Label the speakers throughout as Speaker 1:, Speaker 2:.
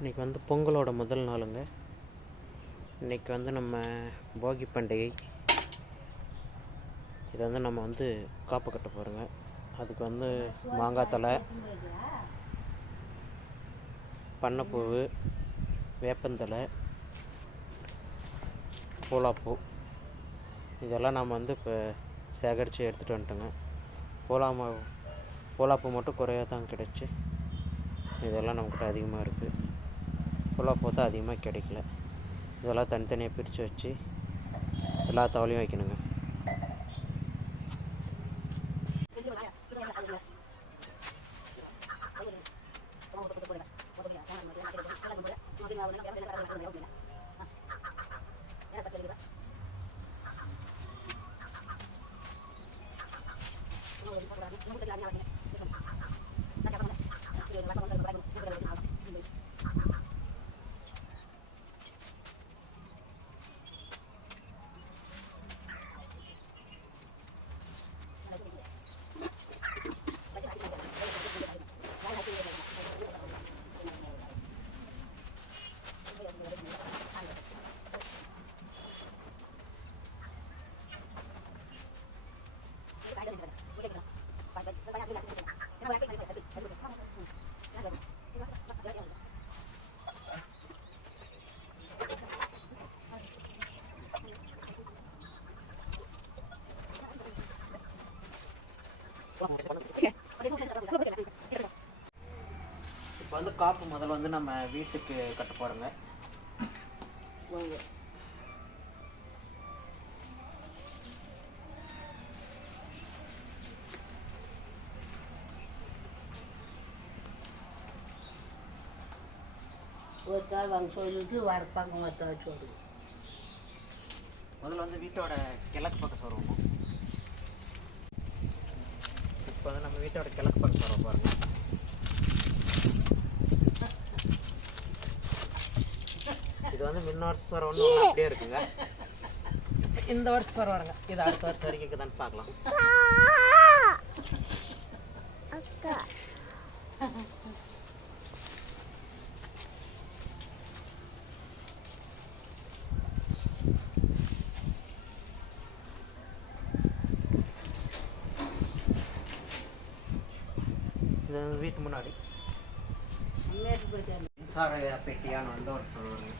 Speaker 1: இன்றைக்கி வந்து பொங்கலோட முதல் நாளுங்க. இன்றைக்கி வந்து நம்ம போகி பண்டிகை. இதை வந்து நம்ம வந்து காப்பு கட்ட போகிறோங்க அதுக்கு வந்து மாங்காய் தலை பண்ணப்பூவு வேப்பந்தலை பூலாப்பூ. இதெல்லாம் நம்ம வந்து இப்போ சேகரித்து எடுத்துகிட்டு வந்துட்டோங்க. பூலாமா பூலாப்பூ மட்டும் குறையாக தான் கிடச்சி. இதெல்லாம் நம்மக்கிட்ட அதிகமாக இருக்குது பூலாப்பூ தான் அதிகமாக கிடைக்கல. இதெல்லாம் தனித்தனியாக பிரித்து வச்சு எல்லா தவளையும் வைக்கணுங்க. இப்போ வந்து காப்பு முதல்ல வந்து நம்ம வீட்டுக்கு கட்ட போகிறோங்க
Speaker 2: வாங்க சொல்லிட்டு வரப்பாங்க ஒருத்தா சொல்லு
Speaker 1: முதல்ல வந்து வீட்டோட கிழக்கு பக்கம் வருவோம் இப்போ வந்து நம்ம வீட்டோட கிழக்கு பக்கம் வர பாருங்க. இது வந்து முன்ன வருஷம் வர ஒன்று அப்படியே இருக்குங்க. இந்த வருஷம் வர வருங்க. இது அடுத்த வருஷம் வரைக்கும் இருக்குதான்னு பார்க்கலாம். இது வந்து வீட்டு முன்னாடி. மின்சார பெட்டியான்னு வந்து ஒரு சொல்லுவாங்க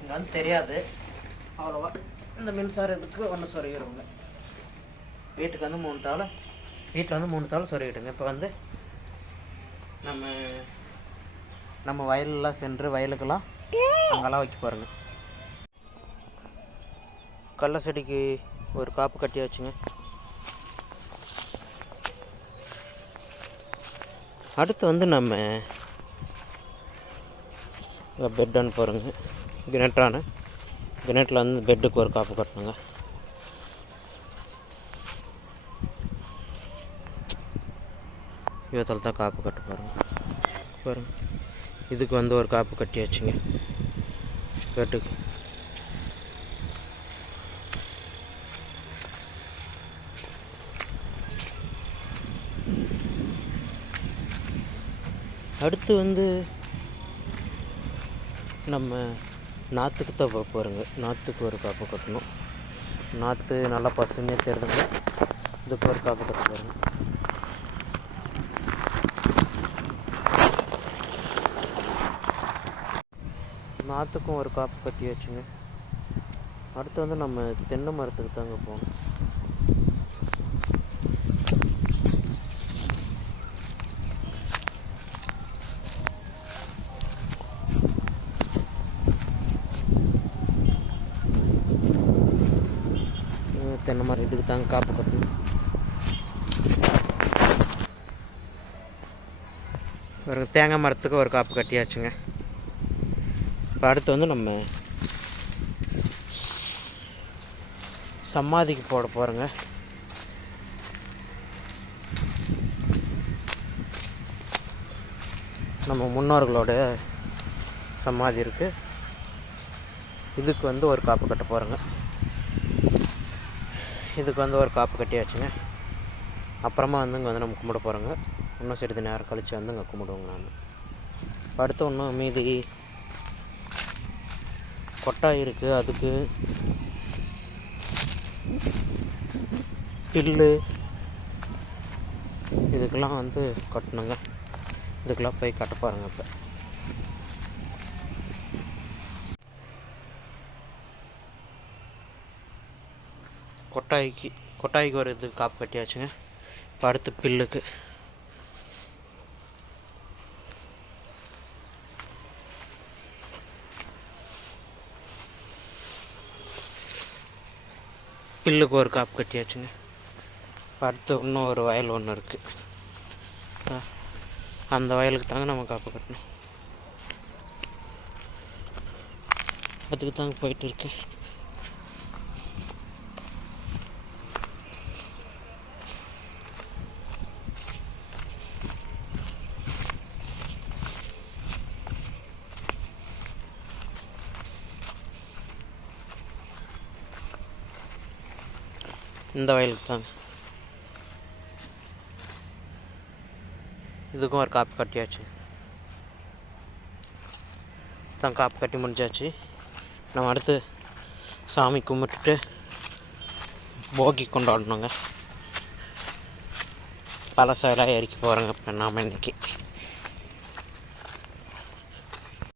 Speaker 1: இங்கே வந்து தெரியாது. அவ்வளோவா. இந்த மின்சார இதுக்கு ஒன்று சொருகிடுவோங்க வீட்டுக்கு வந்து மூணு தாள். வீட்டில் வந்து மூணு தாள் சொருகிடுங்க. இப்போ வந்து நம்ம நம்ம வயலெல்லாம் சென்று வயலுக்கெல்லாம் அங்கெல்லாம் வைக்க பாருங்க. கடல செடிக்கு ஒரு காப்பு கட்டி வச்சுங்க. அடுத்து வந்து நம்ம பெட்டான்னு பாருங்க. கிணற்றான. கிணற்றில் வந்து பெட்டுக்கு ஒரு காப்பு கட்டணுங்க. இவத்தில் தான் காப்பு கட்ட பாருங்க. பாருங்க. இதுக்கு வந்து ஒரு காப்பு கட்டி வச்சுங்க பெட்டுக்கு அடுத்து வந்து நம்ம நாற்றுக்கு தான் போக போகிறோங்க நாற்றுக்கு ஒரு காப்பு கட்டணும். நாற்று நல்லா பசுமையாக தெரிதுங்க இதுக்கு ஒரு காப்பு கட்ட போகிறோங்க நாற்றுக்கும் ஒரு காப்பு கட்டி வச்சுங்க. அடுத்து வந்து நம்ம தென்னை மரத்துக்கு தாங்க போகணும். தென்னை மரம் இதுக்கு தாங்க காப்பு கட்டணும் ஒரு தேங்காய் மரத்துக்கு ஒரு காப்பு கட்டியாச்சுங்க. இப்போ அடுத்து வந்து நம்ம சமாதிக்கு போட போகிறோங்க நம்ம முன்னோர்களோட சமாதி இருக்குது இதுக்கு வந்து ஒரு காப்பு கட்ட போகிறோங்க இதுக்கு வந்து ஒரு காப்பு கட்டியாச்சுங்க. அப்புறமா வந்து இங்கே வந்து நம்ம கும்பிட போகிறோங்க இன்னும் சிறிது நேரம் கழித்து வந்து இங்கே கும்பிடுவோங்க நான். அடுத்து ஒன்றும் மீதி கொட்டாய் இருக்குது அதுக்கு பில்லு இதுக்கெல்லாம் வந்து கட்டணுங்க. இதுக்கெல்லாம் போய் கட்ட பாருங்க இப்போ. கொட்டாய்க்கு கொட்டாய்க்கு ஒரு இது காப்பு கட்டியாச்சுங்க. இப்போ அடுத்து பில்லுக்கு. பில்லுக்கு ஒரு காப்பு கட்டியாச்சுங்க. இப்போ அடுத்து இன்னும் ஒரு வயல் ஒன்று இருக்குது அந்த வயலுக்கு தாங்க நம்ம காப்பு கட்டணும். அதுக்கு தாங்க போயிட்டு இருக்கேன் இந்த வயலுக்கு தாங்க இதுக்கும் ஒரு காப்பு கட்டியாச்சு. தான் காப்பு கட்டி முடிஞ்சாச்சு. நம்ம அடுத்து சாமி கும்பிட்டுட்டு போகி கொண்டாடணுங்க. பழசெல்லாம் இறக்கி போகிறேங்க இப்போ நாம் இன்னைக்கு.